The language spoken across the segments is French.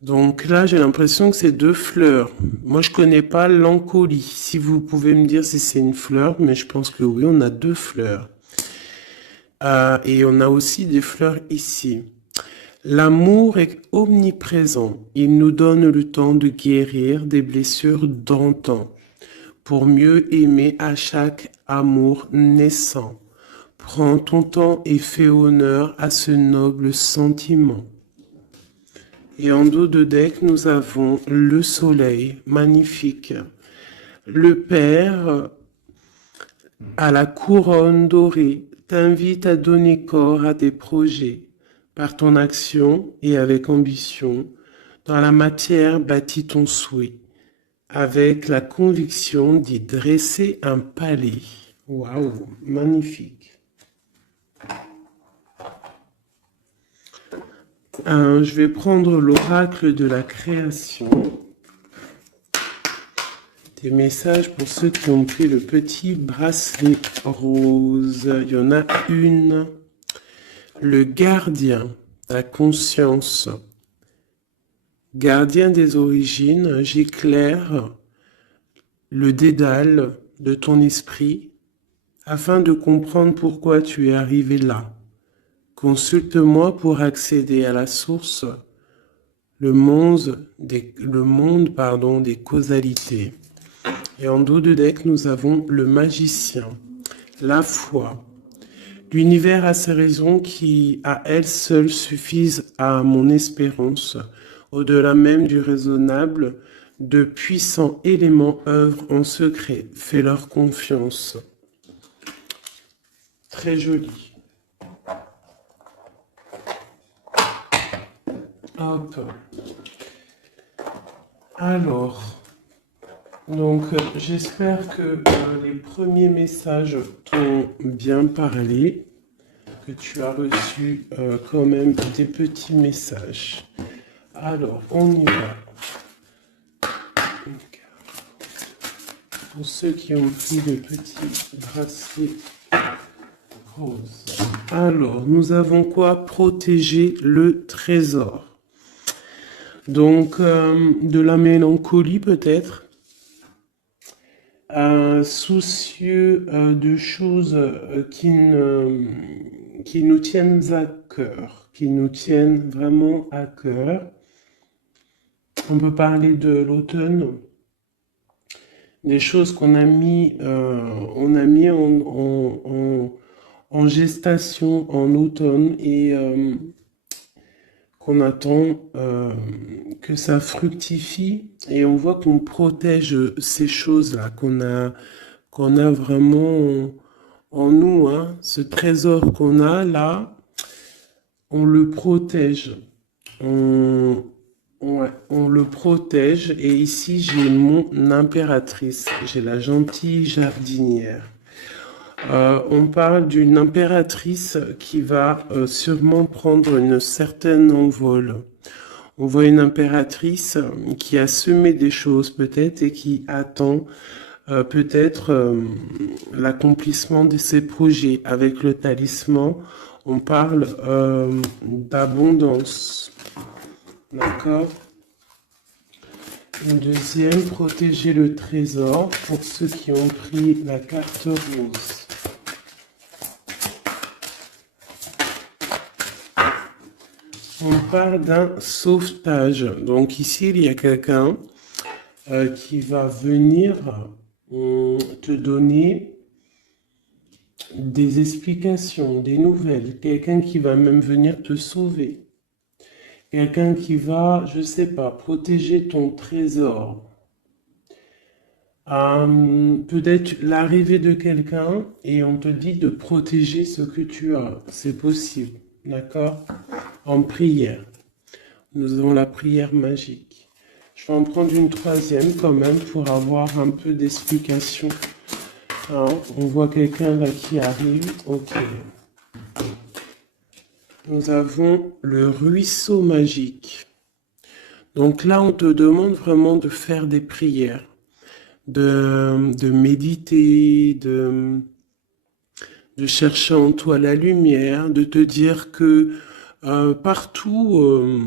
Donc là, j'ai l'impression que c'est deux fleurs. Moi, je connais pas l'encolie. Si vous pouvez me dire si c'est une fleur, mais je pense que oui, on a deux fleurs. Et on a aussi des fleurs ici. L'amour est omniprésent. Il nous donne le temps de guérir des blessures d'antan pour mieux aimer à chaque amour naissant. Prends ton temps et fais honneur à ce noble sentiment. Et en dos de deck, nous avons le soleil, magnifique. Le Père, à la couronne dorée, t'invite à donner corps à tes projets. Par ton action et avec ambition, dans la matière bâtis ton souhait, avec la conviction d'y dresser un palais. Waouh, magnifique. Je vais prendre l'oracle de la création. Des messages pour ceux qui ont pris le petit bracelet rose. Il y en a une. Le gardien, la conscience. Gardien des origines, j'éclaire le dédale de ton esprit afin de comprendre pourquoi tu es arrivé là. Consulte-moi pour accéder à la source, le monde des causalités. Et en dos de deck, nous avons le magicien, la foi. L'univers a ses raisons qui, à elles seules, suffisent à mon espérance. Au-delà même du raisonnable, de puissants éléments œuvrent en secret. Fais-leur confiance. Très joli. Hop. Alors, donc j'espère que les premiers messages t'ont bien parlé, que tu as reçu quand même des petits messages. Alors, on y va. Pour ceux qui ont pris le petit bracelet rose. Alors, nous avons quoi? Protéger le trésor. Donc, de la mélancolie peut-être. Soucieux de choses qui nous tiennent à cœur, qui nous tiennent vraiment à cœur. On peut parler de l'automne, des choses qu'on a mis, en gestation en automne et qu'on attend que ça fructifie, et on voit qu'on protège ces choses-là qu'on a vraiment en nous, hein. Ce trésor qu'on a là, on le protège. On le protège. Et ici, j'ai mon impératrice. J'ai la gentille jardinière. On parle d'une impératrice qui va sûrement prendre une certaine envol. On voit une impératrice qui a semé des choses peut-être et qui attend peut-être l'accomplissement de ses projets. Avec le talisman, on parle d'abondance. D'accord? Une deuxième, protéger le trésor pour ceux qui ont pris la carte rose. On parle d'un sauvetage. Donc ici, il y a quelqu'un qui va venir te donner des explications, des nouvelles. Quelqu'un qui va même venir te sauver. Quelqu'un qui va, je sais pas, protéger ton trésor. Peut-être l'arrivée de quelqu'un et on te dit de protéger ce que tu as. C'est possible, d'accord? En prière. Nous avons la prière magique. Je vais en prendre une troisième quand même pour avoir un peu d'explication. Hein, on voit quelqu'un là qui arrive. Ok. Nous avons le ruisseau magique. Donc là, on te demande vraiment de faire des prières, de méditer, de chercher en toi la lumière, de te dire que partout,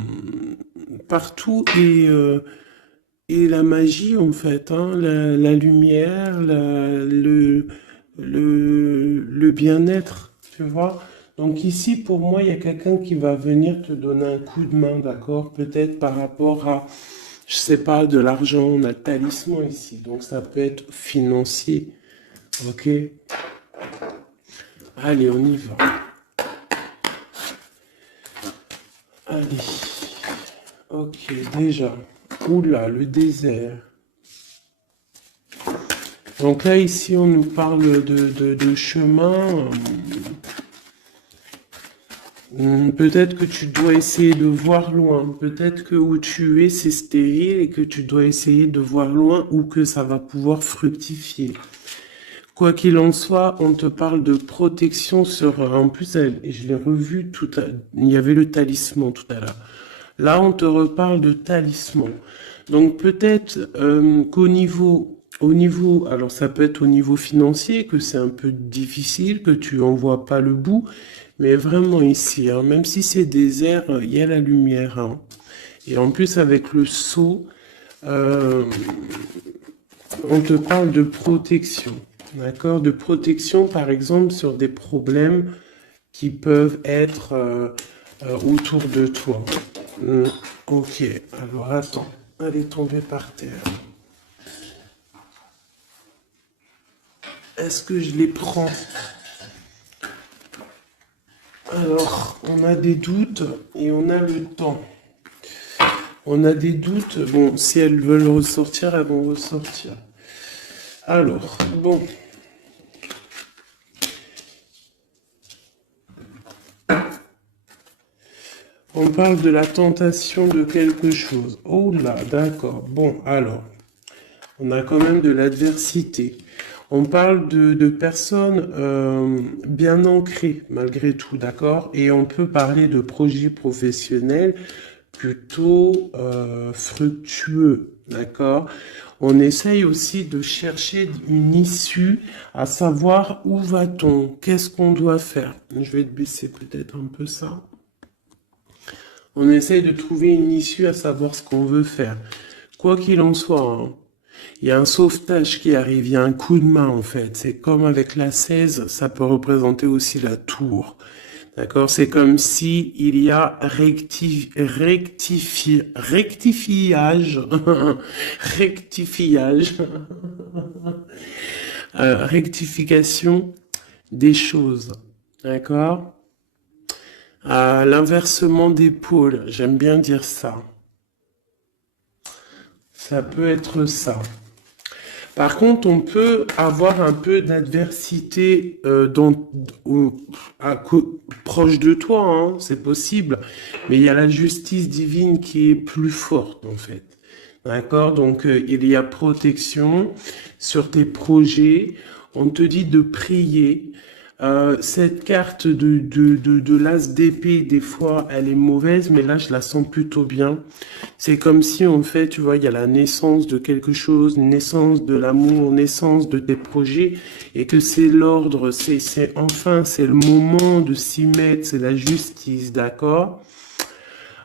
partout et la magie en fait, hein, la lumière, le bien-être, tu vois. Donc ici, pour moi, il y a quelqu'un qui va venir te donner un coup de main, d'accord? Peut-être par rapport à, je sais pas, de l'argent, on a le talisman ici, donc ça peut être financier, ok? Allez, on y va. Allez, ok, déjà. Oula, le désert. Donc là, ici, on nous parle de chemin. Peut-être que tu dois essayer de voir loin. Peut-être que où tu es, c'est stérile et que tu dois essayer de voir loin ou que ça va pouvoir fructifier. Quoi qu'il en soit, on te parle de protection sur... En plus, je l'ai revu il y avait le talisman tout à l'heure. Là, on te reparle de talisman. Donc peut-être au niveau, alors ça peut être au niveau financier, que c'est un peu difficile, que tu en vois pas le bout, mais vraiment ici, hein, même si c'est désert, il y a la lumière. Hein. Et en plus, avec le seau, euh, on te parle de protection. D'accord? De protection, par exemple, sur des problèmes qui peuvent être autour de toi. Ok, alors attends, elle est tombée par terre. Est-ce que je les prends? Alors, on a des doutes et on a le temps. On a des doutes, bon, si elles veulent ressortir, elles vont ressortir. Alors, bon. On parle de la tentation de quelque chose. Oh là, d'accord. Bon, alors, on a quand même de l'adversité. On parle de personnes bien ancrées, malgré tout, d'accord? Et on peut parler de projets professionnels plutôt fructueux, d'accord? On essaye aussi de chercher une issue, à savoir où va-t-on, qu'est-ce qu'on doit faire. Je vais te baisser peut-être un peu ça. On essaye de trouver une issue à savoir ce qu'on veut faire. Quoi qu'il en soit, hein, il y a un sauvetage qui arrive, il y a un coup de main en fait. C'est comme avec la 16, ça peut représenter aussi la tour. D'accord? C'est comme si il y a rectifiage, rectifiage, rectification des choses. D'accord? L'inversement des pôles, j'aime bien dire ça. Ça peut être ça. Par contre, on peut avoir un peu d'adversité proche de toi, hein, c'est possible. Mais il y a la justice divine qui est plus forte, en fait. D'accord? Donc, il y a protection sur tes projets. On te dit de prier. Cette carte de l'as d'épée, des fois, elle est mauvaise, mais là, je la sens plutôt bien. C'est comme si, en fait, tu vois, il y a la naissance de quelque chose, naissance de l'amour, naissance de tes projets, et que c'est l'ordre, enfin, c'est le moment de s'y mettre, c'est la justice, d'accord?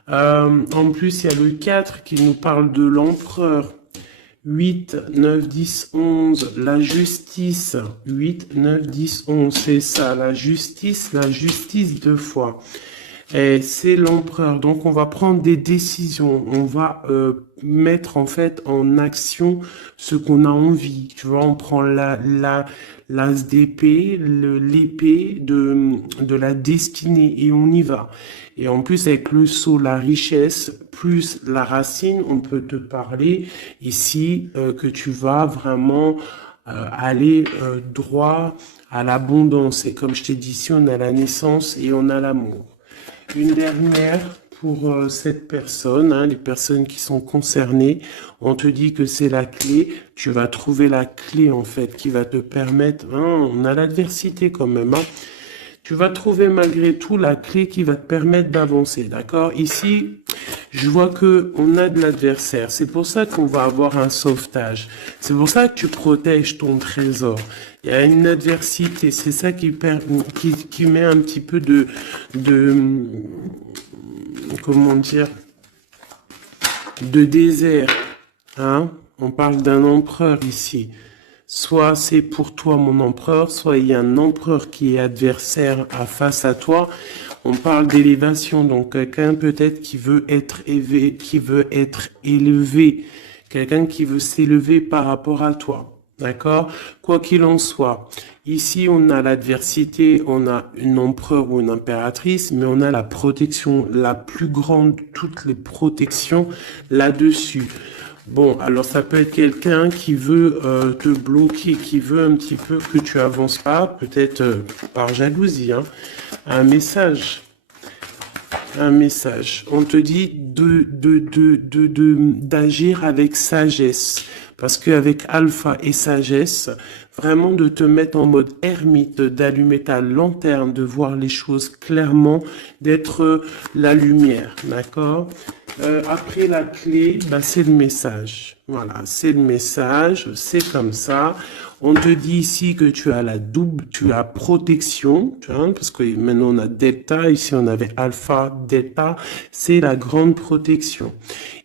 En plus, il y a le 4 qui nous parle de l'empereur. 8, 9, 10, 11, la justice. 8, 9, 10, 11, c'est ça, la justice deux fois. Et c'est l'empereur. Donc, on va prendre des décisions. On va mettre en fait en action ce qu'on a envie. Tu vois, on prend l'as d'épée, l'épée de la destinée et on y va. Et en plus, avec le sceau, la richesse, plus la racine, on peut te parler ici que tu vas vraiment aller droit à l'abondance. Et comme je t'ai dit, ici, on a la naissance et on a l'amour. Une dernière pour cette personne, hein, les personnes qui sont concernées. On te dit que c'est la clé. Tu vas trouver la clé, en fait, qui va te permettre... Hein, on a l'adversité quand même. Hein, tu vas trouver malgré tout la clé qui va te permettre d'avancer, d'accord? Ici, je vois que on a de l'adversaire. C'est pour ça qu'on va avoir un sauvetage. C'est pour ça que tu protèges ton trésor. Il y a une adversité. C'est ça qui met un petit peu comment dire, de désert, hein? On parle d'un empereur ici. Soit c'est pour toi mon empereur, soit il y a un empereur qui est adversaire face à toi. On parle d'élévation, donc quelqu'un peut-être qui veut être élevé, quelqu'un qui veut s'élever par rapport à toi. D'accord? Quoi qu'il en soit, ici on a l'adversité, on a une empereur ou une impératrice, mais on a la protection, la plus grande de toutes les protections là-dessus. Bon, alors ça peut être quelqu'un qui veut te bloquer, qui veut un petit peu que tu avances pas, peut-être par jalousie, hein. Un message. On te dit d'agir avec sagesse. Parce qu'avec alpha et sagesse, vraiment de te mettre en mode ermite, d'allumer ta lanterne, de voir les choses clairement, d'être la lumière, d'accord? Après la clé, bah, c'est le message. Voilà, c'est le message, c'est comme ça. On te dit ici que tu as tu as protection, tu vois, parce que maintenant on a delta, ici on avait alpha, delta, c'est la grande protection.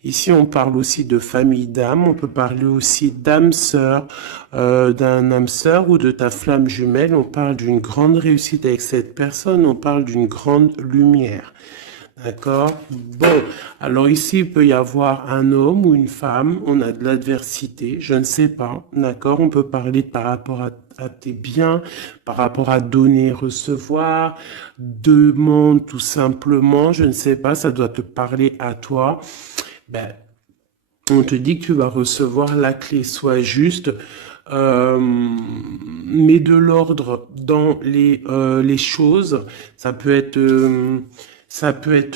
Ici on parle aussi de famille d'âme, on peut parler aussi d'âme sœur, d'un âme sœur ou de ta flamme jumelle, on parle d'une grande réussite avec cette personne, on parle d'une grande lumière. D'accord? Bon, alors ici, il peut y avoir un homme ou une femme, on a de l'adversité, je ne sais pas, d'accord? On peut parler par rapport à tes biens, par rapport à donner, recevoir, demande tout simplement, je ne sais pas, ça doit te parler à toi. Ben, on te dit que tu vas recevoir la clé, soit juste, mets de l'ordre dans les choses, ça peut être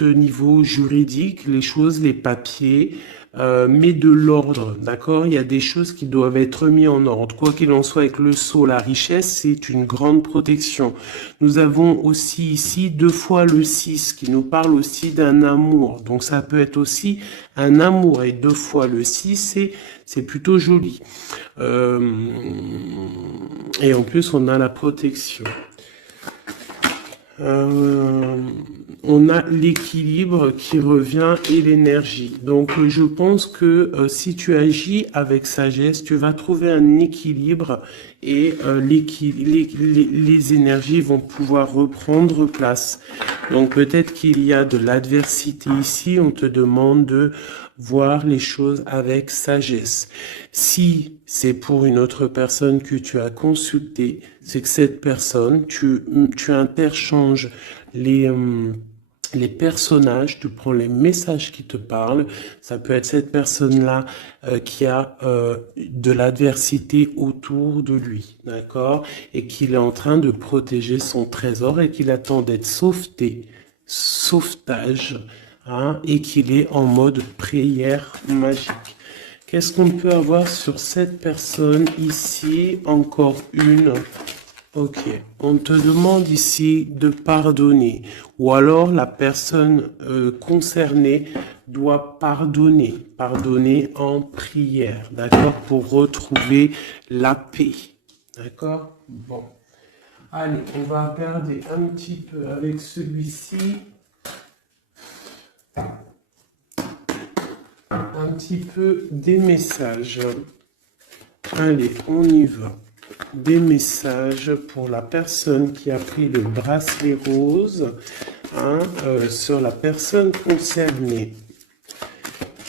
au niveau juridique, les choses, les papiers, mais de l'ordre, d'accord? Il y a des choses qui doivent être mises en ordre. Quoi qu'il en soit, avec le sceau, la richesse, c'est une grande protection. Nous avons aussi ici 2 fois le 6, qui nous parle aussi d'un amour. Donc ça peut être aussi un amour, et 2 fois le 6, c'est plutôt joli. Et en plus, on a la protection. On a l'équilibre qui revient et l'énergie. Donc je pense que si tu agis avec sagesse, tu vas trouver un équilibre et les énergies vont pouvoir reprendre place. Donc peut-être qu'il y a de l'adversité ici, on te demande de voir les choses avec sagesse. Si c'est pour une autre personne que tu as consulté, c'est que cette personne, tu interchanges les personnages, tu prends les messages qui te parlent. Ça peut être cette personne-là qui a de l'adversité autour de lui, d'accord? Et qu'il est en train de protéger son trésor et qu'il attend d'être sauvetage, hein, et qu'il est en mode prière magique. Qu'est-ce qu'on peut avoir sur cette personne ici? Encore une. Ok, on te demande ici de pardonner, ou alors la personne concernée doit pardonner en prière, d'accord, pour retrouver la paix, d'accord? Bon, allez, on va regarder un petit peu avec celui-ci, un petit peu des messages. Allez, on y va. Des messages pour la personne qui a pris le bracelet rose, hein, sur la personne concernée.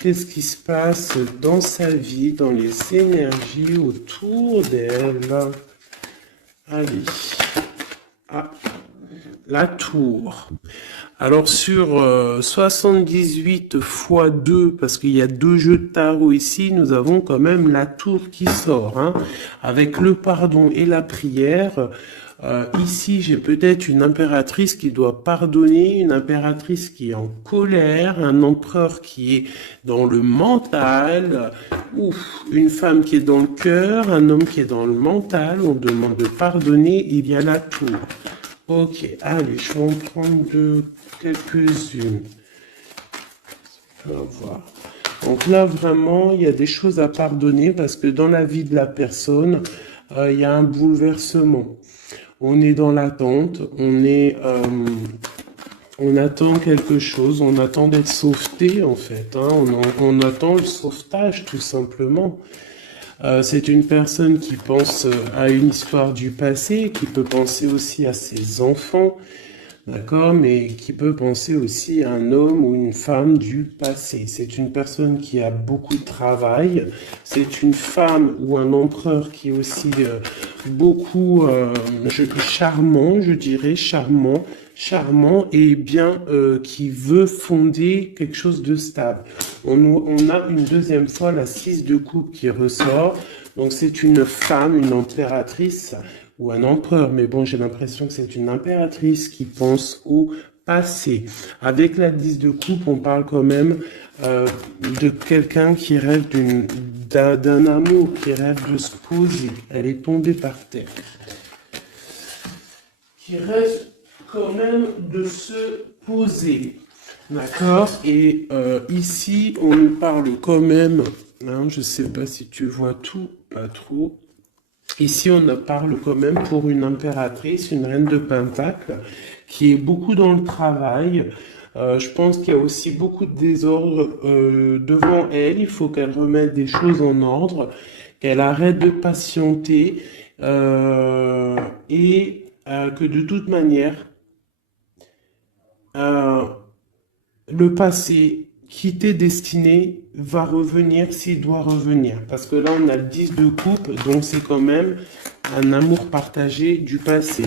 Qu'est-ce qui se passe dans sa vie, dans les énergies autour d'elle? Allez. Ah, la tour. Alors sur 78 x 2, parce qu'il y a 2 jeux de tarot ici, nous avons quand même la tour qui sort, hein, avec le pardon et la prière. Ici, j'ai peut-être une impératrice qui doit pardonner, une impératrice qui est en colère, un empereur qui est dans le mental, une femme qui est dans le cœur, un homme qui est dans le mental. On demande de pardonner, il y a la tour. Ok, allez, je vais en prendre quelques-unes. On va voir. Donc là, vraiment, il y a des choses à pardonner parce que dans la vie de la personne, il y a un bouleversement. On est dans l'attente, on attend quelque chose, on attend d'être sauveté en fait, hein. On attend le sauvetage tout simplement. C'est une personne qui pense à une histoire du passé, qui peut penser aussi à ses enfants, d'accord, mais qui peut penser aussi à un homme ou une femme du passé. C'est une personne qui a beaucoup de travail. C'est une femme ou un empereur qui est aussi beaucoup charmant, je dirais, charmant et bien qui veut fonder quelque chose de stable. On a une deuxième fois la 6 de coupe qui ressort. Donc c'est une femme, une impératrice ou un empereur, mais bon, j'ai l'impression que c'est une impératrice qui pense au passé. Avec la 10 de coupe, on parle quand même de quelqu'un qui rêve d'un amour, qui rêve de se poser. Elle est tombée par terre. Qui rêve quand même de se poser. D'accord. Et ici, on nous parle quand même, hein, je ne sais pas si tu vois tout, pas trop. Ici, on parle quand même pour une impératrice, une reine de Pentacle, qui est beaucoup dans le travail. Je pense qu'il y a aussi beaucoup de désordre devant elle. Il faut qu'elle remette des choses en ordre, qu'elle arrête de patienter et que de toute manière, le passé qui t'est destiné va revenir s'il doit revenir. Parce que là, on a le 10 de coupe, donc c'est quand même un amour partagé du passé.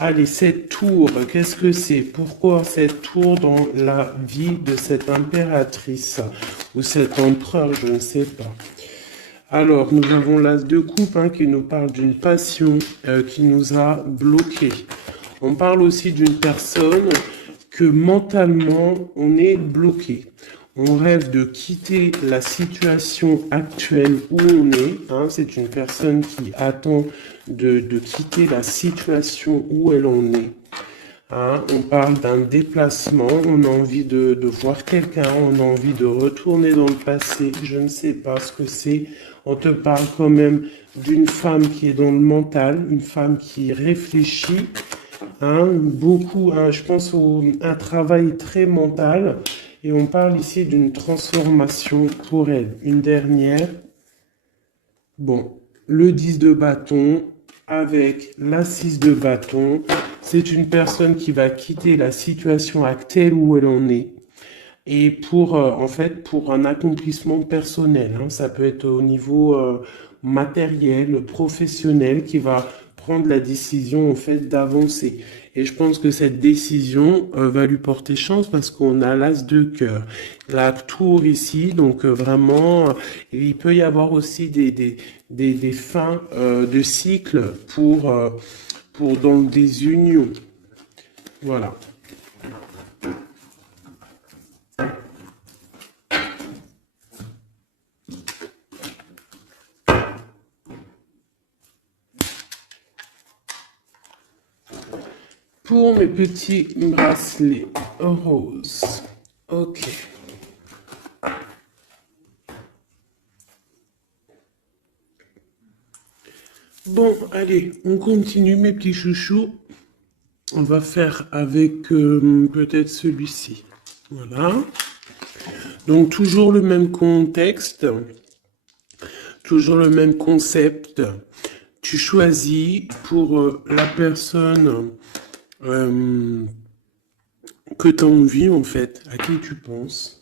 Allez, cette tour, qu'est-ce que c'est? Pourquoi cette tour dans la vie de cette impératrice ou cet empereur, je ne sais pas. Alors, nous avons l'as de coupe hein, qui nous parle d'une passion qui nous a bloqués. On parle aussi d'une personne que mentalement, on est bloqué. On rêve de quitter la situation actuelle où on est. Hein. C'est une personne qui attend de quitter la situation où elle en est. Hein. On parle d'un déplacement, on a envie de voir quelqu'un, on a envie de retourner dans le passé. Je ne sais pas ce que c'est. On te parle quand même d'une femme qui est dans le mental, une femme qui réfléchit. Hein, beaucoup, hein, je pense un travail très mental et on parle ici d'une transformation pour elle. Une dernière, bon, le 10 de bâton avec la 6 de bâton, c'est une personne qui va quitter la situation actuelle où elle en est et pour, en fait, pour un accomplissement personnel. Hein, ça peut être au niveau matériel, professionnel qui va prendre la décision en fait d'avancer. Et je pense que cette décision va lui porter chance parce qu'on a l'as de cœur. La tour ici, donc vraiment, il peut y avoir aussi des fins de cycle pour donc des unions. Voilà. Pour mes petits bracelets roses. Ok. Bon, allez, on continue mes petits chouchous. On va faire avec peut-être celui-ci. Voilà. Donc toujours le même contexte. Toujours le même concept. Tu choisis pour la personne que tu as envie, en fait, à qui tu penses.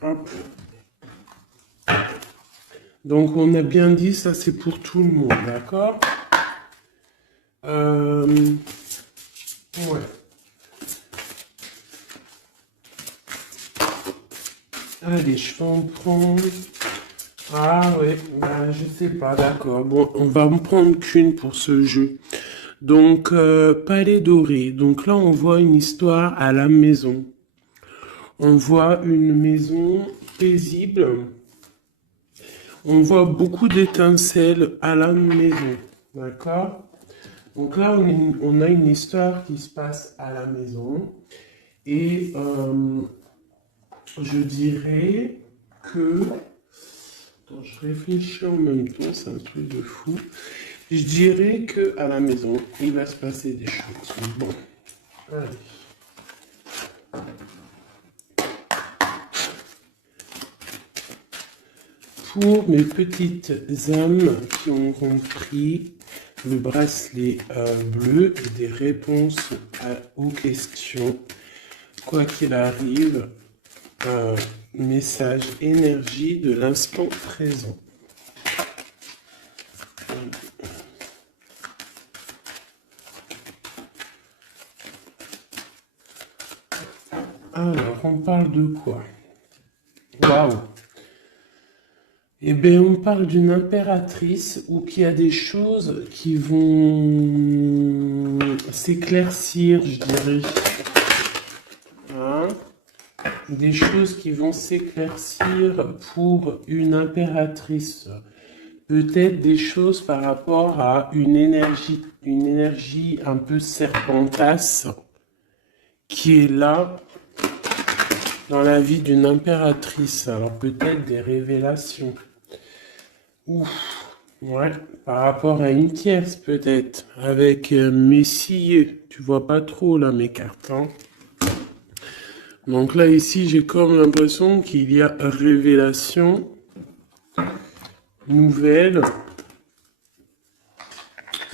Hop. Donc, on a bien dit, ça, c'est pour tout le monde, d'accord? Ouais. Allez, je vais en prendre... Ah ouais, bah, je sais pas, d'accord. Bon, on va en prendre qu'une pour ce jeu. Donc, Palais Doré. Donc là, on voit une histoire à la maison. On voit une maison paisible. On voit beaucoup d'étincelles à la maison. D'accord? Donc là, on a une histoire qui se passe à la maison. Et je dirais que... Attends, je réfléchis en même temps, c'est un truc de fou. Je dirais que à la maison, il va se passer des choses. Bon, allez. Pour mes petites âmes qui auront pris le bracelet bleu et des réponses aux questions, quoi qu'il arrive, message énergie de l'instant présent. Alors, on parle de quoi? Waouh! Eh bien, on parle d'une impératrice ou qu'il y a des choses qui vont s'éclaircir, je dirais. Hein? Des choses qui vont s'éclaircir pour une impératrice. Peut-être des choses par rapport à une énergie un peu serpentasse qui est là dans la vie d'une impératrice. Alors peut-être des révélations. Ouf, ouais, par rapport à une tierce peut-être, avec Messie, tu vois pas trop là mes cartes. Hein. Donc là ici j'ai comme l'impression qu'il y a révélation, nouvelle.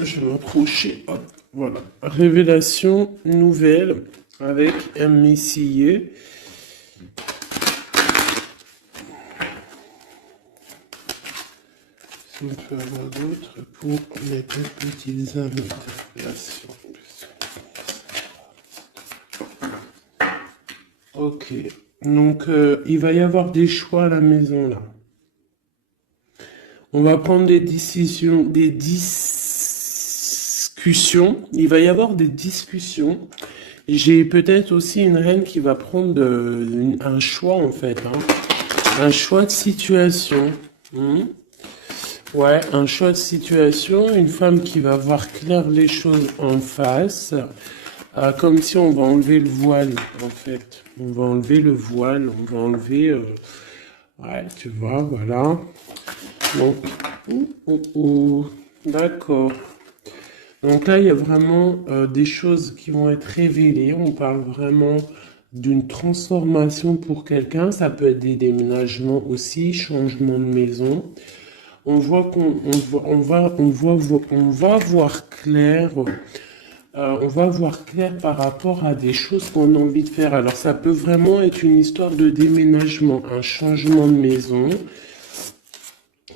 Je vais m'approcher, hop, voilà. Révélation, nouvelle, avec un Messie. On peut avoir d'autres pour les deux petites âmes de relation. Ok, donc il va y avoir des choix à la maison là. On va prendre des décisions, des discussions. Il va y avoir des discussions. J'ai peut-être aussi une reine qui va prendre un choix en fait, hein. Un choix de situation. Ouais, un choix de situation, une femme qui va voir clair les choses en face, comme si on va enlever le voile, en fait. On va enlever le voile, on va enlever... ouais, tu vois, voilà. Bon. D'accord. Donc là, il y a vraiment des choses qui vont être révélées. On parle vraiment d'une transformation pour quelqu'un. Ça peut être des déménagements aussi, changement de maison. On voit on va voir clair. On va voir clair par rapport à des choses qu'on a envie de faire. Alors ça peut vraiment être une histoire de déménagement, un changement de maison,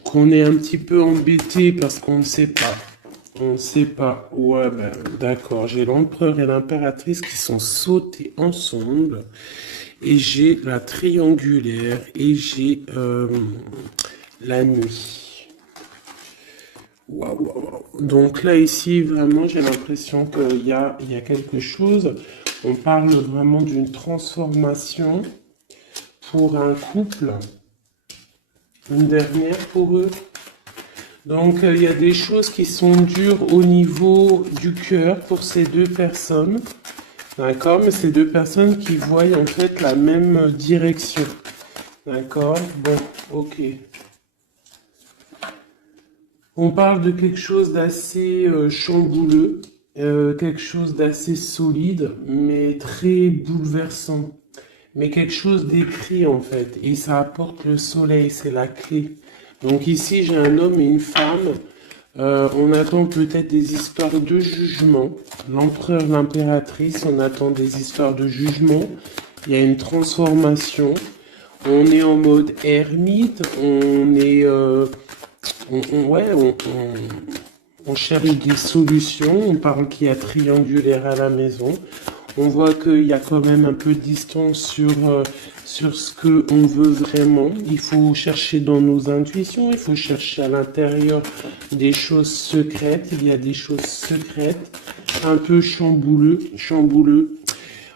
qu'on est un petit peu embêté parce qu'on ne sait pas. On ne sait pas. Ouais, ben, d'accord. J'ai l'empereur et l'impératrice qui sont sautés ensemble. Et j'ai la triangulaire. Et j'ai la nuit. Waouh. Donc là, ici, vraiment, j'ai l'impression qu'il y a quelque chose. On parle vraiment d'une transformation pour un couple. Une dernière pour eux. Donc, il y a des choses qui sont dures au niveau du cœur pour ces deux personnes. D'accord? Mais ces deux personnes qui voient en fait la même direction. D'accord? Bon, ok. On parle de quelque chose d'assez chambouleux, quelque chose d'assez solide, mais très bouleversant. Mais quelque chose d'écrit en fait. Et ça apporte le soleil, c'est la clé. Donc ici, j'ai un homme et une femme. On attend peut-être des histoires de jugement. L'empereur, l'impératrice, on attend des histoires de jugement. Il y a une transformation. On est en mode ermite. On est... on cherche des solutions. On parle qu'il y a triangulaire à la maison. On voit qu'il y a quand même un peu de distance sur ce qu'on veut vraiment. Il faut chercher dans nos intuitions, il faut chercher à l'intérieur des choses secrètes. Il y a des choses secrètes, un peu chambouleux.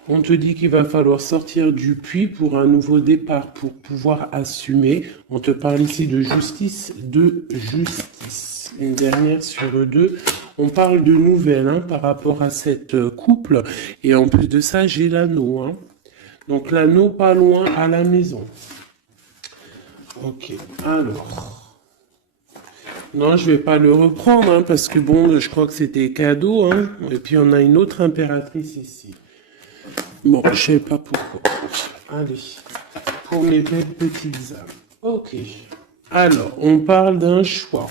On te dit qu'il va falloir sortir du puits pour un nouveau départ, pour pouvoir assumer. On te parle ici de justice, une dernière sur deux. On parle de nouvelles hein, par rapport à cette couple. Et en plus de ça, j'ai l'anneau. Hein. Donc l'anneau pas loin à la maison. Ok, alors. Non, je vais pas le reprendre hein, parce que bon, je crois que c'était cadeau. Hein. Et puis on a une autre impératrice ici. Bon, je sais pas pourquoi. Allez, pour mes belles petites âmes. Ok. Alors, on parle d'un choix.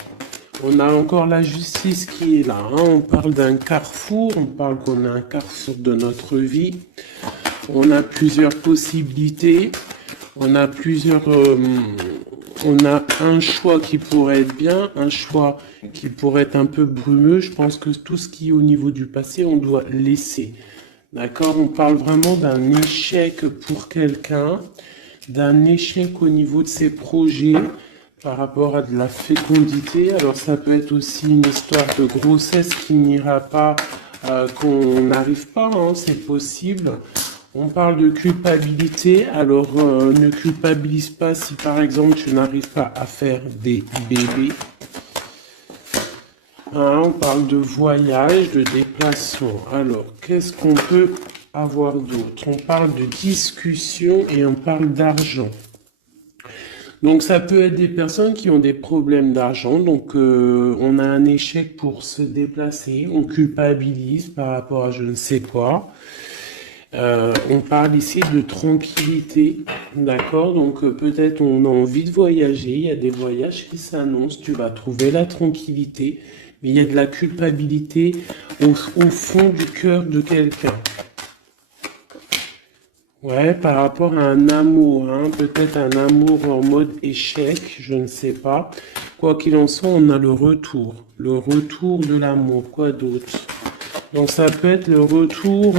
On a encore la justice qui est là. Hein. On parle d'un carrefour. On parle qu'on a un carrefour de notre vie. On a plusieurs possibilités. On a on a un choix qui pourrait être bien, un choix qui pourrait être un peu brumeux. Je pense que tout ce qui est au niveau du passé, on doit laisser. D'accord? On parle vraiment d'un échec pour quelqu'un, d'un échec au niveau de ses projets par rapport à de la fécondité. Alors ça peut être aussi une histoire de grossesse qui n'ira pas, qu'on n'arrive pas, hein, c'est possible. On parle de culpabilité, alors ne culpabilise pas si par exemple tu n'arrives pas à faire des bébés. Hein, on parle de voyage, de déplacement. Alors, qu'est-ce qu'on peut avoir d'autre? On parle de discussion et on parle d'argent. Donc ça peut être des personnes qui ont des problèmes d'argent, donc on a un échec pour se déplacer, on culpabilise par rapport à je ne sais quoi. On parle ici de tranquillité, d'accord? Donc peut-être on a envie de voyager, il y a des voyages qui s'annoncent, tu vas trouver la tranquillité, mais il y a de la culpabilité au fond du cœur de quelqu'un. Ouais, par rapport à un amour, hein, peut-être un amour en mode échec, je ne sais pas. Quoi qu'il en soit, on a le retour de l'amour, quoi d'autre? Donc ça peut être le retour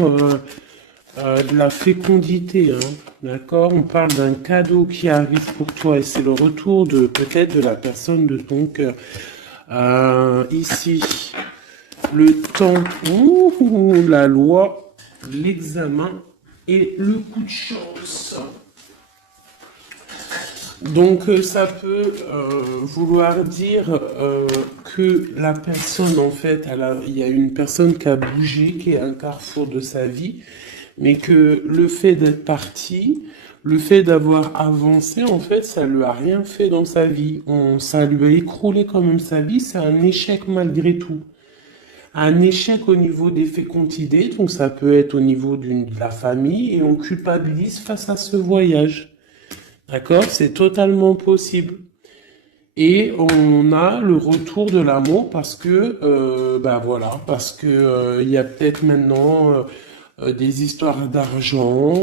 de la fécondité, hein, d'accord? On parle d'un cadeau qui arrive pour toi et c'est le retour de peut-être de la personne de ton cœur. Ici, le temps, la loi, l'examen et le coup de chance. Donc ça peut vouloir dire que la personne, en fait, il y a une personne qui a bougé, qui est à un carrefour de sa vie, mais que le fait d'être parti, le fait d'avoir avancé, en fait, ça lui a rien fait dans sa vie. Ça lui a écroulé quand même sa vie, c'est un échec malgré tout. Un échec au niveau des fécondités, donc ça peut être au niveau de la famille, et on culpabilise face à ce voyage. D'accord? C'est totalement possible. Et on a le retour de l'amour parce que, voilà, parce que il y a peut-être maintenant des histoires d'argent.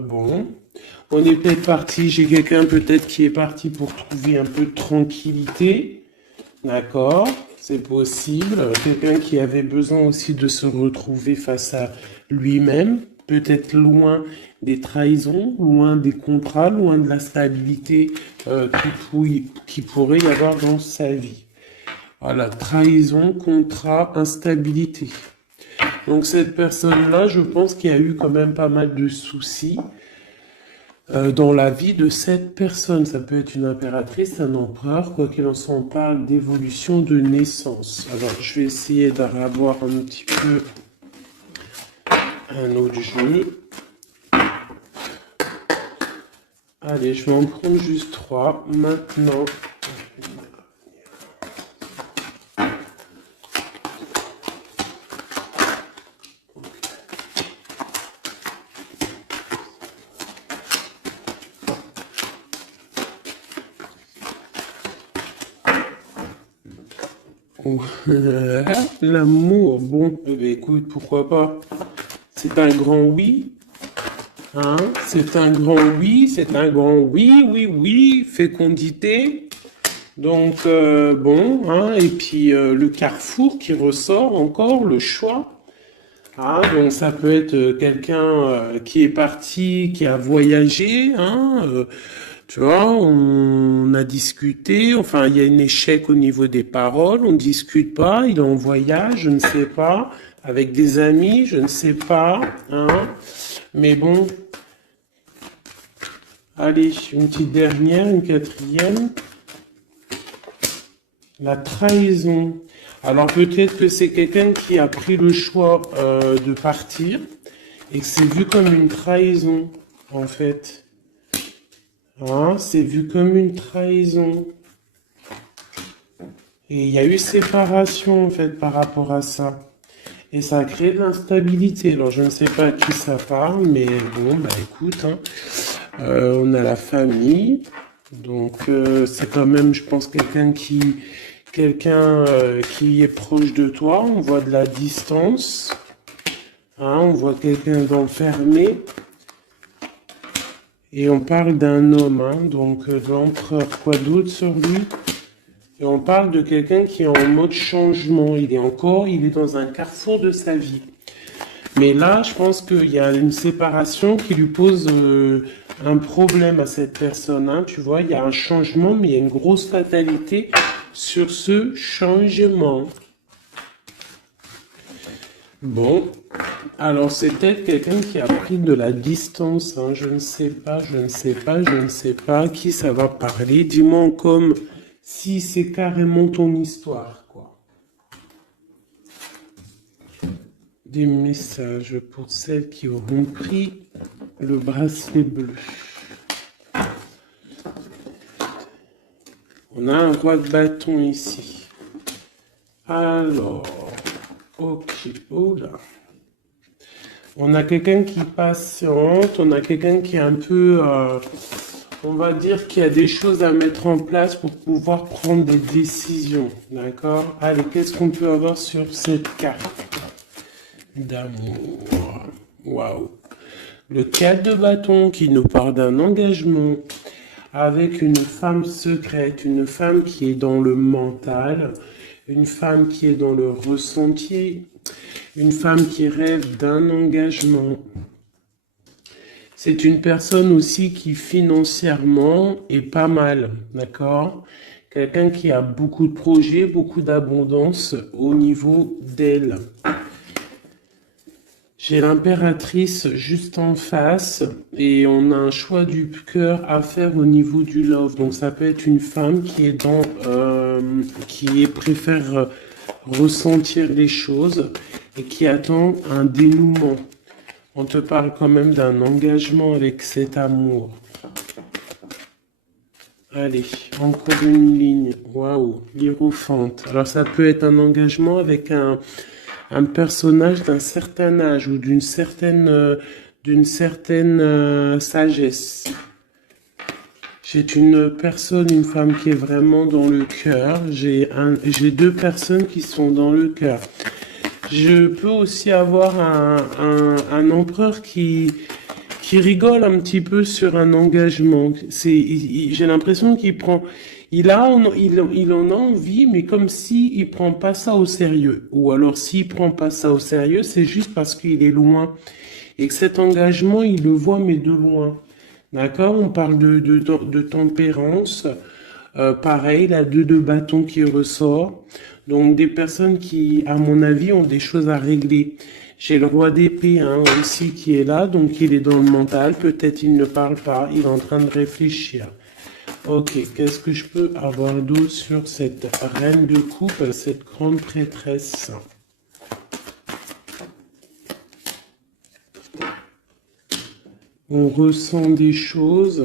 Bon, on est peut-être parti, j'ai quelqu'un peut-être qui est parti pour trouver un peu de tranquillité. D'accord? C'est possible. Quelqu'un qui avait besoin aussi de se retrouver face à lui-même, peut-être loin des trahisons, loin des contrats, loin de la stabilité qui pourrait y avoir dans sa vie. Voilà, trahison, contrat, instabilité. Donc cette personne-là, je pense qu'il y a eu quand même pas mal de soucis dans la vie de cette personne. Ça peut être une impératrice, un empereur, quoi qu'il en soit, on parle d'évolution de naissance. Alors, je vais essayer d'avoir un petit peu un autre jeu. Allez, je vais en prendre juste 3. Maintenant, l'amour, bon, écoute, pourquoi pas. C'est un grand oui. Hein, c'est un grand oui, c'est un grand oui, oui, oui, fécondité. Donc, bon, hein, et puis le carrefour qui ressort encore, le choix. Ah, donc ça peut être quelqu'un qui est parti, qui a voyagé, hein, tu vois, on a discuté, enfin il y a un échec au niveau des paroles, on ne discute pas, il est en voyage, je ne sais pas, avec des amis, je ne sais pas, hein, mais bon, allez, une petite dernière, une quatrième. La trahison. Alors peut-être que c'est quelqu'un qui a pris le choix de partir et que c'est vu comme une trahison, en fait. Hein, c'est vu comme une trahison. Et il y a eu séparation, en fait, par rapport à ça. Et ça a créé de l'instabilité. Alors, je ne sais pas à qui ça parle, mais bon, bah écoute, hein, on a la famille. Donc, c'est quand même, je pense, quelqu'un qui est proche de toi. On voit de la distance. Hein, on voit quelqu'un d'enfermé. Et on parle d'un homme, hein, donc de l'empereur. Quoi d'autre sur lui? Et on parle de quelqu'un qui est en mode changement. Il est dans un carrefour de sa vie. Mais là, je pense qu'il y a une séparation qui lui pose un problème à cette personne. Hein. Tu vois, il y a un changement, mais il y a une grosse fatalité sur ce changement. Bon, alors c'est peut-être quelqu'un qui a pris de la distance. Hein. Je ne sais pas à qui ça va parler. Dis-moi comme si c'est carrément ton histoire, quoi. Des messages pour celles qui auront pris le bracelet bleu. On a un roi de bâton ici. Alors, ok, oh là. On a quelqu'un qui patiente, on a quelqu'un qui est un peu, on va dire qu'il y a des choses à mettre en place pour pouvoir prendre des décisions, d'accord? Allez, qu'est-ce qu'on peut avoir sur cette carte d'amour? Waouh! Le 4 de bâton qui nous parle d'un engagement avec une femme secrète, une femme qui est dans le mental, une femme qui est dans le ressenti, une femme qui rêve d'un engagement. C'est une personne aussi qui financièrement est pas mal, d'accord? Quelqu'un qui a beaucoup de projets, beaucoup d'abondance au niveau d'elle. J'ai l'impératrice juste en face et on a un choix du cœur à faire au niveau du love. Donc ça peut être une femme qui est préfère ressentir les choses et qui attend un dénouement. On te parle quand même d'un engagement avec cet amour. Allez, encore une ligne. Waouh, l'hiérophante. Alors ça peut être un engagement avec un personnage d'un certain âge ou d'une certaine sagesse. J'ai une personne, une femme qui est vraiment dans le cœur. J'ai deux personnes qui sont dans le cœur. Je peux aussi avoir un empereur qui rigole un petit peu sur un engagement. J'ai l'impression qu'il prend, il en a envie, mais comme si il prend pas ça au sérieux. Ou alors s'il prend pas ça au sérieux, c'est juste parce qu'il est loin. Et que cet engagement, il le voit, mais de loin. D'accord? On parle de tempérance. Pareil, la 2 de bâton qui ressort. Donc des personnes qui, à mon avis, ont des choses à régler. J'ai le roi d'épée aussi qui est là, donc il est dans le mental. Peut-être il ne parle pas, il est en train de réfléchir. Ok, qu'est-ce que je peux avoir d'autre sur cette reine de coupe, cette grande prêtresse? On ressent des choses,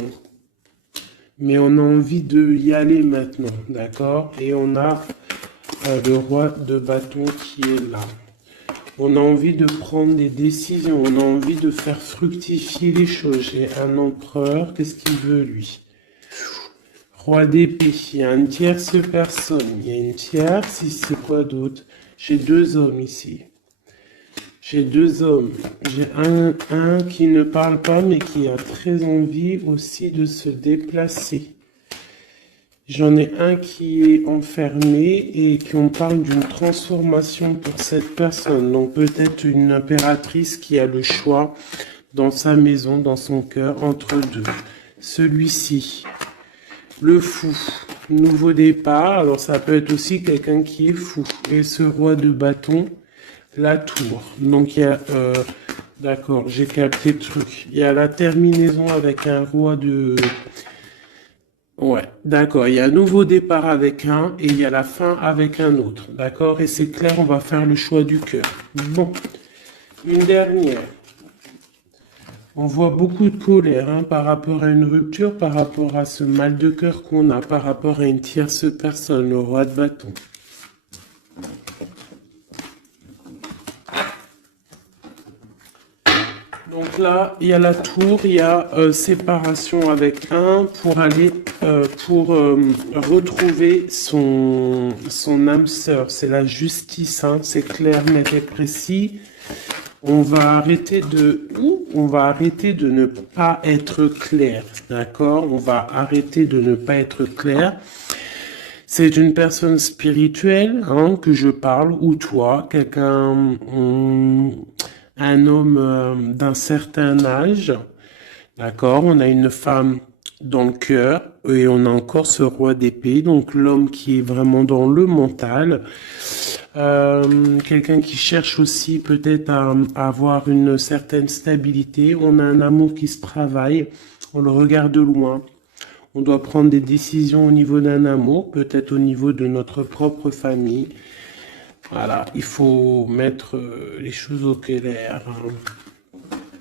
mais on a envie de y aller maintenant, d'accord? Et on a le roi de bâton qui est là. On a envie de prendre des décisions, on a envie de faire fructifier les choses. J'ai un empereur, qu'est-ce qu'il veut lui? Roi d'épée, il y a une tierce personne, il y a une tierce, c'est quoi d'autre? J'ai deux hommes ici. J'ai deux hommes. J'ai un qui ne parle pas, mais qui a très envie aussi de se déplacer. J'en ai un qui est enfermé et qu'on parle d'une transformation pour cette personne. Donc peut-être une impératrice qui a le choix dans sa maison, dans son cœur, entre deux. Celui-ci, le fou, nouveau départ. Alors ça peut être aussi quelqu'un qui est fou. Et ce roi de bâton, la tour. Donc il y a... d'accord, j'ai capté le truc. Il y a la terminaison avec un roi de... Ouais, d'accord. Il y a un nouveau départ avec un et il y a la fin avec un autre. D'accord? Et c'est clair, on va faire le choix du cœur. Bon, une dernière. On voit beaucoup de colère hein, par rapport à une rupture, par rapport à ce mal de cœur qu'on a, par rapport à une tierce personne, le roi de bâton. Donc là, il y a la tour, il y a séparation avec un pour aller retrouver son âme sœur. C'est la justice, hein, c'est clair, net et précis. On va arrêter de ne pas être clair, d'accord? On va arrêter de ne pas être clair. C'est une personne spirituelle hein, que je parle, ou toi, quelqu'un, un homme d'un certain âge, d'accord? On a une femme dans le cœur et on a encore ce roi d'épée, donc l'homme qui est vraiment dans le mental. Quelqu'un qui cherche aussi peut-être à avoir une certaine stabilité. On a un amour qui se travaille, on le regarde de loin. On doit prendre des décisions au niveau d'un amour, peut-être au niveau de notre propre famille. Voilà, il faut mettre les choses au clair.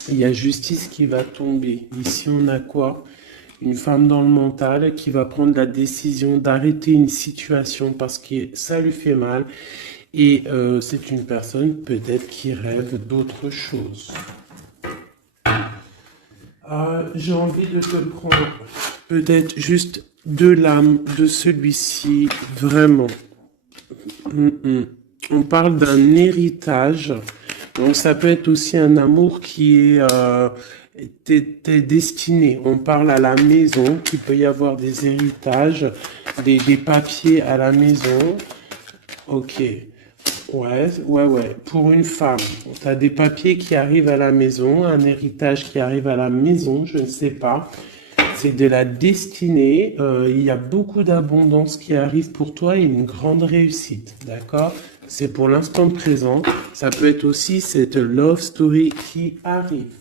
Il y a justice qui va tomber. Ici, on a quoi? Une femme dans le mental qui va prendre la décision d'arrêter une situation parce que ça lui fait mal. Et c'est une personne peut-être qui rêve d'autre chose. J'ai envie de te prendre peut-être juste de l'âme de celui-ci, vraiment. On parle d'un héritage. Donc ça peut être aussi un amour qui est t'es destiné. On parle à la maison, qu'il peut y avoir des héritages, des papiers à la maison. Ok. Ouais. Pour une femme, tu as des papiers qui arrivent à la maison, un héritage qui arrive à la maison, je ne sais pas. C'est de la destinée. Il y a beaucoup d'abondance qui arrive pour toi et une grande réussite. D'accord? C'est pour l'instant présent. Ça peut être aussi cette love story qui arrive.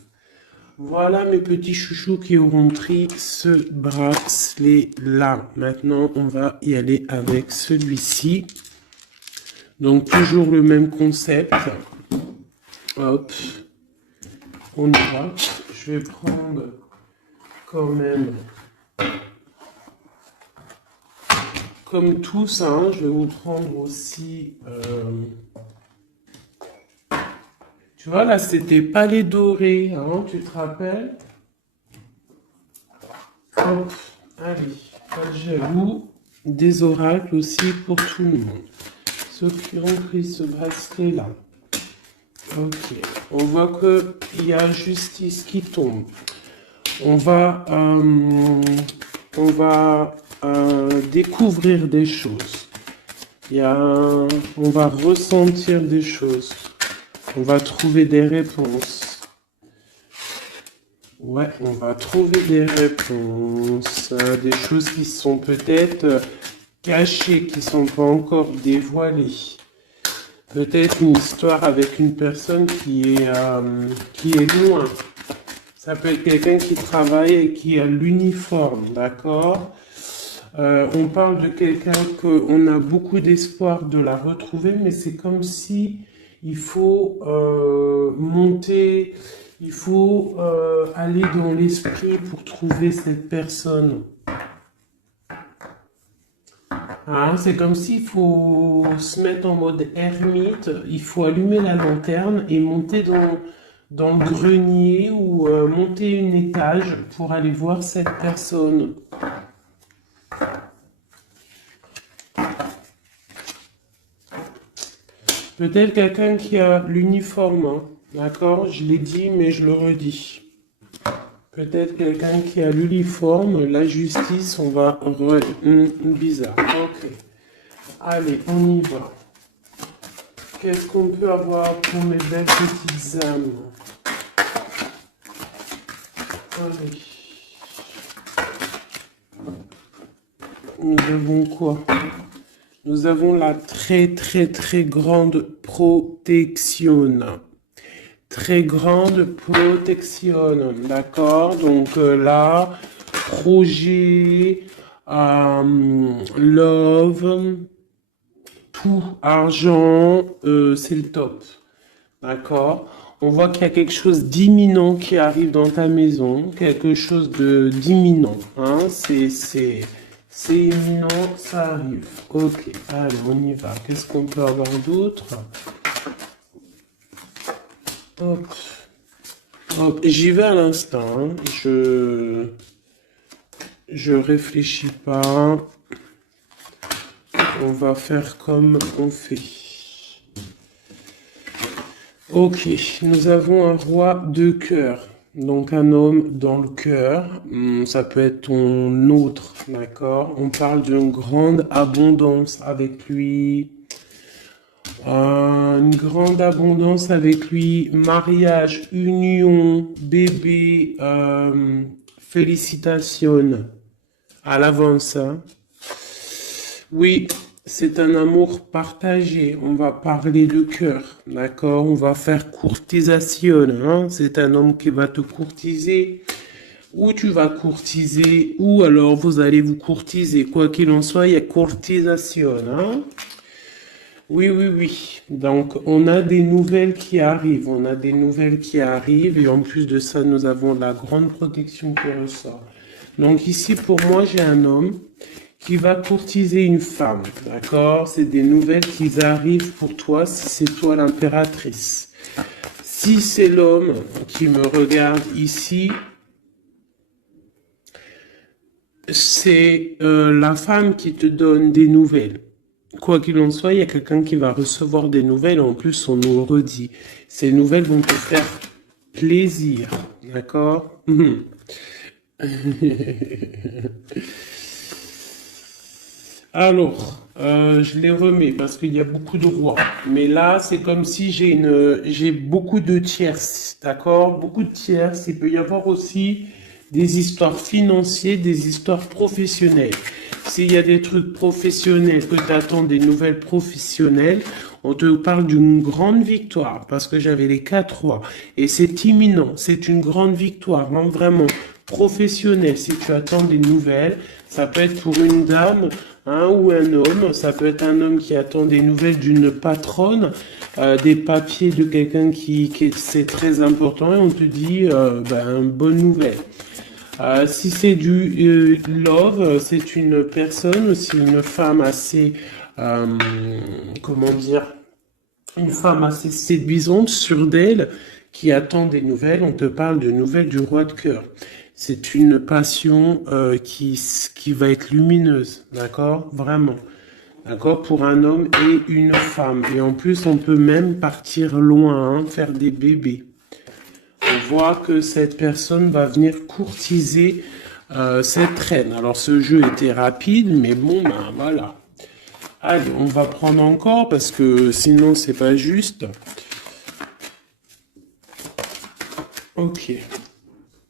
Voilà mes petits chouchous qui auront pris ce bracelet-là. Maintenant, on va y aller avec celui-ci. Donc, toujours le même concept. Hop. On y va. Je vais prendre quand même, comme tous, hein, je vais vous prendre aussi... tu vois, là, c'était palais doré, hein, tu te rappelles? Hop. Allez, j'avoue, des oracles aussi pour tout le monde. Ceux qui ont pris ce bracelet-là. Ok, on voit qu'il y a justice qui tombe. On va découvrir des choses. On va ressentir des choses. On va trouver des réponses. Ouais, on va trouver des réponses. Des choses qui sont peut-être cachées, qui sont pas encore dévoilées. Peut-être une histoire avec une personne qui est loin. Ça peut être quelqu'un qui travaille et qui a l'uniforme, d'accord? On parle de quelqu'un qu'on a beaucoup d'espoir de la retrouver, mais c'est comme si il faut monter, il faut aller dans l'esprit pour trouver cette personne. Hein, c'est comme s'il faut se mettre en mode ermite, il faut allumer la lanterne et monter dans le grenier ou monter une étage pour aller voir cette personne. Peut-être quelqu'un qui a l'uniforme, hein, d'accord? Je l'ai dit, mais je le redis. Peut-être quelqu'un qui a l'uniforme, la justice, on va... bizarre, ok. Allez, on y va. Qu'est-ce qu'on peut avoir pour mes belles petites âmes? Allez. Nous avons quoi? Nous avons la très grande protection. Très grande protection, d'accord? Donc là, projet, Love, tout, argent, c'est le top. D'accord? On voit qu'il y a quelque chose d'imminent qui arrive dans ta maison, quelque chose de d'imminent. Hein? C'est imminent, ça arrive. Ok, allez, on y va. Qu'est-ce qu'on peut avoir d'autre? Hop, hop, j'y vais à l'instant. Hein. Je réfléchis pas. On va faire comme on fait. Ok, nous avons un roi de cœur. Donc un homme dans le cœur. Ça peut être ton autre, d'accord? On parle d'une grande abondance avec lui. Une grande abondance avec lui. Mariage, union, bébé. Félicitations à l'avance. Hein. Oui, c'est un amour partagé. On va parler de cœur, d'accord? On va faire courtisation. Hein? C'est un homme qui va te courtiser. Ou tu vas courtiser, ou alors vous allez vous courtiser. Quoi qu'il en soit, il y a courtisation. Hein? Oui, oui, oui. Donc, on a des nouvelles qui arrivent. On a des nouvelles qui arrivent. Et en plus de ça, nous avons la grande protection qui ressort. Donc ici, pour moi, j'ai un homme qui va courtiser une femme, d'accord? C'est des nouvelles qui arrivent pour toi si c'est toi l'impératrice. Si c'est l'homme qui me regarde ici, c'est la femme qui te donne des nouvelles. Quoi qu'il en soit, il y a quelqu'un qui va recevoir des nouvelles. En plus, on nous redit. Ces nouvelles vont te faire plaisir, d'accord? Alors, je les remets parce qu'il y a beaucoup de rois. Mais là, c'est comme si j'ai beaucoup de tierces, d'accord? Beaucoup de tierces. Il peut y avoir aussi des histoires financières, des histoires professionnelles. S'il y a des trucs professionnels, que tu attends des nouvelles professionnelles, on te parle d'une grande victoire parce que j'avais les 4 rois. Et c'est imminent, c'est une grande victoire, hein, vraiment professionnelle. Si tu attends des nouvelles, ça peut être pour une dame, hein, ou un homme. Ça peut être un homme qui attend des nouvelles d'une patronne, des papiers de quelqu'un c'est très important et on te dit, bonne nouvelle. Si c'est du love, c'est une personne, c'est une femme assez, comment dire, une femme assez séduisante, sûre d'elle, qui attend des nouvelles. On te parle de nouvelles du roi de cœur. C'est une passion qui va être lumineuse, d'accord? Vraiment. D'accord? Pour un homme et une femme. Et en plus, on peut même partir loin, hein, faire des bébés. On voit que cette personne va venir courtiser cette reine. Alors, ce jeu était rapide, mais bon, ben voilà. Allez, on va prendre encore parce que sinon, c'est pas juste. Ok.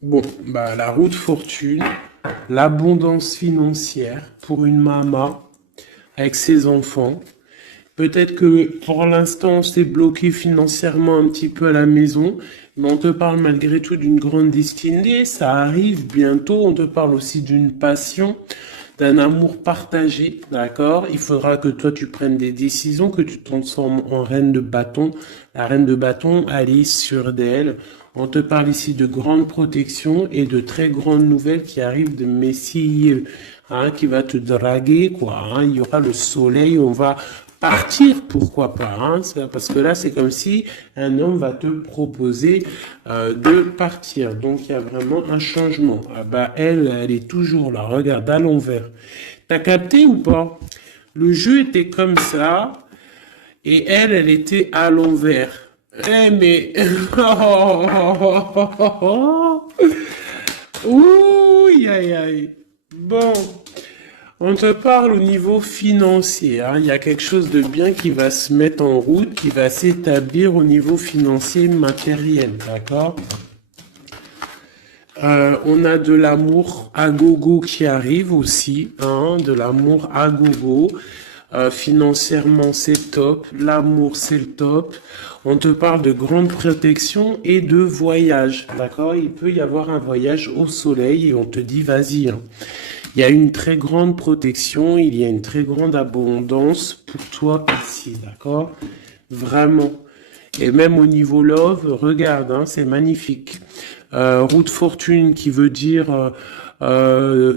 Bon, bah, la roue de fortune, l'abondance financière pour une maman avec ses enfants. Peut-être que pour l'instant, c'est bloqué financièrement un petit peu à la maison, mais on te parle malgré tout d'une grande destinée. Ça arrive bientôt. On te parle aussi d'une passion, d'un amour partagé, d'accord? Il faudra que toi, tu prennes des décisions, que tu te transformes en reine de bâton. La reine de bâton, elle est sûre d'elle. On te parle ici de grande protection et de très grandes nouvelles qui arrivent de Messie, hein, qui va te draguer, quoi. Hein. Il y aura le soleil, on va partir, pourquoi pas, hein, parce que là, c'est comme si un homme va te proposer de partir. Donc, il y a vraiment un changement. Ah bah, elle est toujours là. Regarde, à l'envers. T'as capté ou pas? Le jeu était comme ça, et elle était à l'envers. Eh, mais... Ouh, aïe, aïe. Bon... On te parle au niveau financier. Hein. Il y a quelque chose de bien qui va se mettre en route, qui va s'établir au niveau financier matériel. D'accord? On a de l'amour à gogo qui arrive aussi. Hein, de l'amour à gogo. Financièrement, c'est top. L'amour, c'est le top. On te parle de grande protection et de voyage. D'accord? Il peut y avoir un voyage au soleil et on te dit vas-y. Hein. Il y a une très grande protection, il y a une très grande abondance pour toi ici, d'accord? Vraiment. Et même au niveau love, regarde, hein, c'est magnifique. Roue de fortune qui veut dire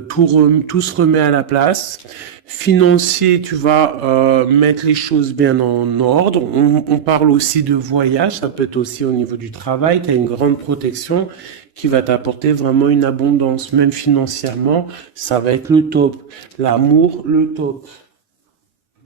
tout se remet à la place. Financier, tu vas mettre les choses bien en ordre. On parle aussi de voyage, ça peut être aussi au niveau du travail. Tu as une grande protection qui va t'apporter vraiment une abondance, même financièrement, ça va être le top. L'amour, le top.